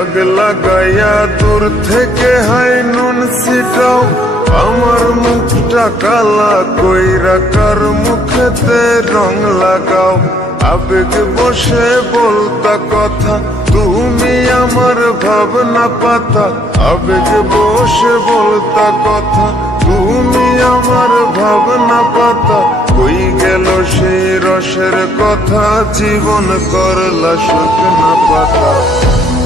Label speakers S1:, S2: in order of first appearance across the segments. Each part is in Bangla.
S1: দাগ লাগাইয়া দূর থেকে হাই নুন ছিটাও। আমার মুখটা কালা কইরা কার মুখেতে রং লাগাও। আবেগ বসে বলতা কথা, তুমি আমার ভাবনা পাতা। আবেগ বসে বলতা কথা, তুমি আমার ভাবনা পাতা। কই গেল সেই রসের কথা, জীবন করলা শুকনা পাতা।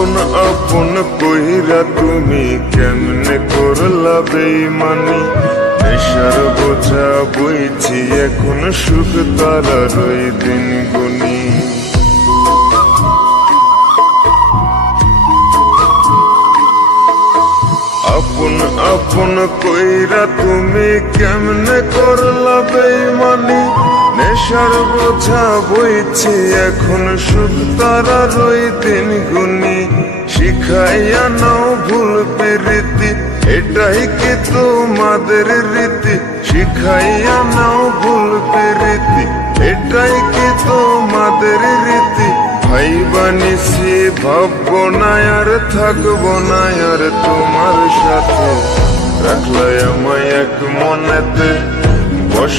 S1: আপন আপন কইরা তুমি কেমনে করলা বেইমানি? নেশার বোঝা বইছি, এখন সুখ তারা রই দিন আপন কইরা তুমি কেমনে করলা বেইমানি? নেশার বোঝা বইছি এখন সুখ তারা রই দিন গুনি শিখাইয়া নাও ভুল প্রীতি, এটাই কি তোমাদের রীতি? শিখাইয়া নাও ভুল প্রীতি, এটাই কি তোমাদের রীতি? ভাই বানিসি ভাববো না আর থাকব না আর তোমার সাথে।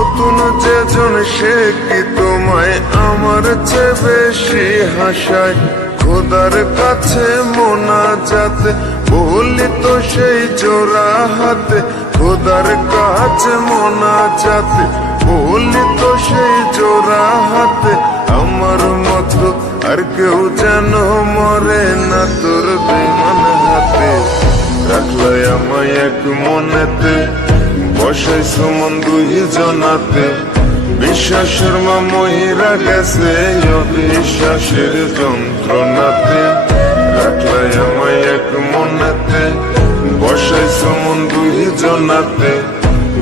S1: নতুন যেজন সে কি তোমায়? আমার চেয়ে বেশি হাসায়। খোদার কাছে মোনা যাতে বলি তো সেই জোড়া হাতে। খোদার কাছে মোনা যাতে বলি তো সেই জোড়া হাতে। আমার মতো আর কেউ যেন মরে না তোর বিমান হাতে। রাখলাই আমায় এক মনেতে। বসাই সুমন দুই জনাতে। বিশ্বাসের মা মহিরা গেছে অবিশ্বাসের যন্ত্রণাতে। রাখলাই আমায় এক মনেতে। বসাই সুমন দুই জনাতে।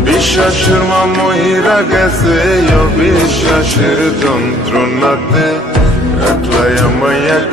S1: বিশ্বাসের মা মহিরা গেছে অবিশ্বাসের যন্ত্রণাতে। রাখলাই আমায় এক